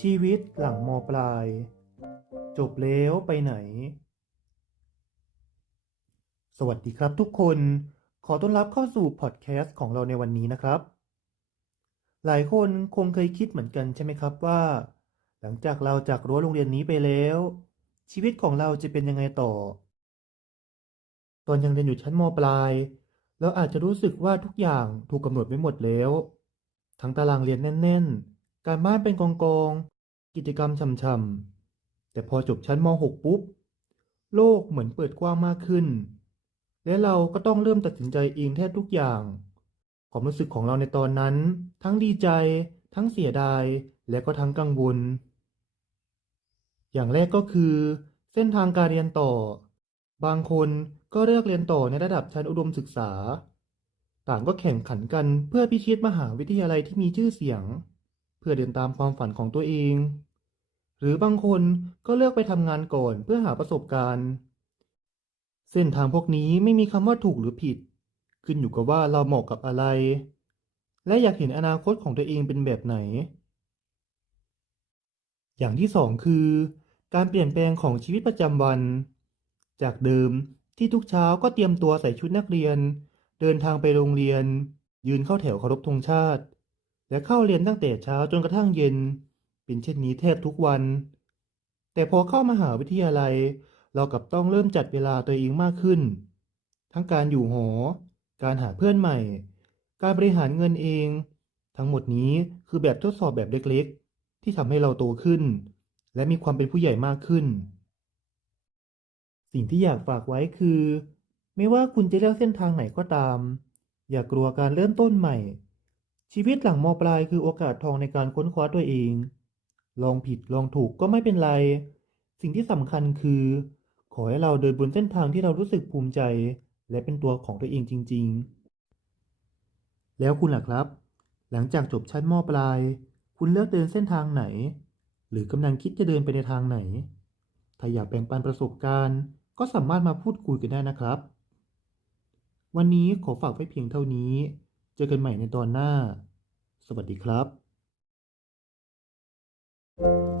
ชีวิตหลังมปลาย จบแล้วไปไหน สวัสดีครับทุกคน ขอต้อนรับเข้าสู่พอดแคสต์ของเราในวันนี้นะครับ หลายคนคงเคยคิดเหมือนกันใช่ไหมครับว่า หลังจากเราจากรั้วโรงเรียนนี้ไปแล้ว ชีวิตของเราจะเป็นยังไงต่อ ตอนยังเรียนอยู่ชั้นมปลาย เราอาจจะรู้สึกว่าทุกอย่างถูกกำหนดไว้หมดแล้ว ทั้งตารางเรียนแน่น ๆ การบ้านเป็นกองกองกิจกรรมช่ำๆ แต่พอจบชั้นม .6 ปุ๊บ โลกเหมือนเปิดกว้างมากขึ้น และเราก็ต้องเริ่มตัดสินใจเองแทบทุกอย่าง ความรู้สึกของเราในตอนนั้น ทั้งดีใจ ทั้งเสียดาย และก็ทั้งกังวล อย่างแรกก็คือ เส้นทางการเรียนต่อ บางคนก็เลือกเรียนต่อในระดับชั้นอุดมศึกษา ต่างก็แข่งขันกันเพื่อพิชิตมหาวิทยาลัยที่มีชื่อเสียง พื่อเดินตามความฝันของตัวเอง หรือบางคนก็เลือกไปทำงานก่อนเพื่อหาประสบการณ์ เส้นทางพวกนี้ไม่มีคำว่าถูกหรือผิด ขึ้นอยู่กับว่าเราเหมาะกับอะไร และอยากเห็นอนาคตของตัวเองเป็นแบบไหน อย่างที่สองคือ การเปลี่ยนแปลงของชีวิตประจำวัน จากเดิมที่ทุกเช้าก็เตรียมตัวใส่ชุดนักเรียน เดินทางไปโรงเรียน ยืนเข้าแถวเคารพธงชาติ และเข้าเรียนตั้งแต่เช้าจนกระทั่งเย็น เป็นเช่นนี้แทบทุกวัน แต่พอเข้ามหาวิทยาลัย เรากับต้องเริ่มจัดเวลาตัวเองมากขึ้น ทั้งการอยู่หอ การหาเพื่อนใหม่ การบริหารเงินเอง ทั้งหมดนี้คือแบบทดสอบแบบเล็กๆ ที่ทำให้เราโตขึ้น และมีความเป็นผู้ใหญ่มากขึ้น สิ่งที่อยากฝากไว้คือ ไม่ว่าคุณจะเลือกเส้นทางไหนก็ตาม อย่ากลัวการเริ่มต้นใหม่ ชีวิตหลังมปลายคือโอกาสทองในการค้นคว้าตัวเอง ลองผิดลองถูกก็ไม่เป็นไร สิ่งที่สำคัญคือ ขอให้เราเดินบนเส้นทางที่เรารู้สึกภูมิใจ และเป็นตัวของตัวเองจริง ๆ แล้วคุณล่ะครับ หลังจากจบชั้นมปลาย คุณเลือกเดินเส้นทางไหน หรือกำลังคิดจะเดินไปในทางไหน ถ้าอยากแบ่งปันประสบการณ์ ก็สามารถมาพูดคุยกันได้นะครับ วันนี้ขอฝากไว้เพียงเท่านี้ เจอกันใหม่ในตอนหน้า สวัสดีครับ thank you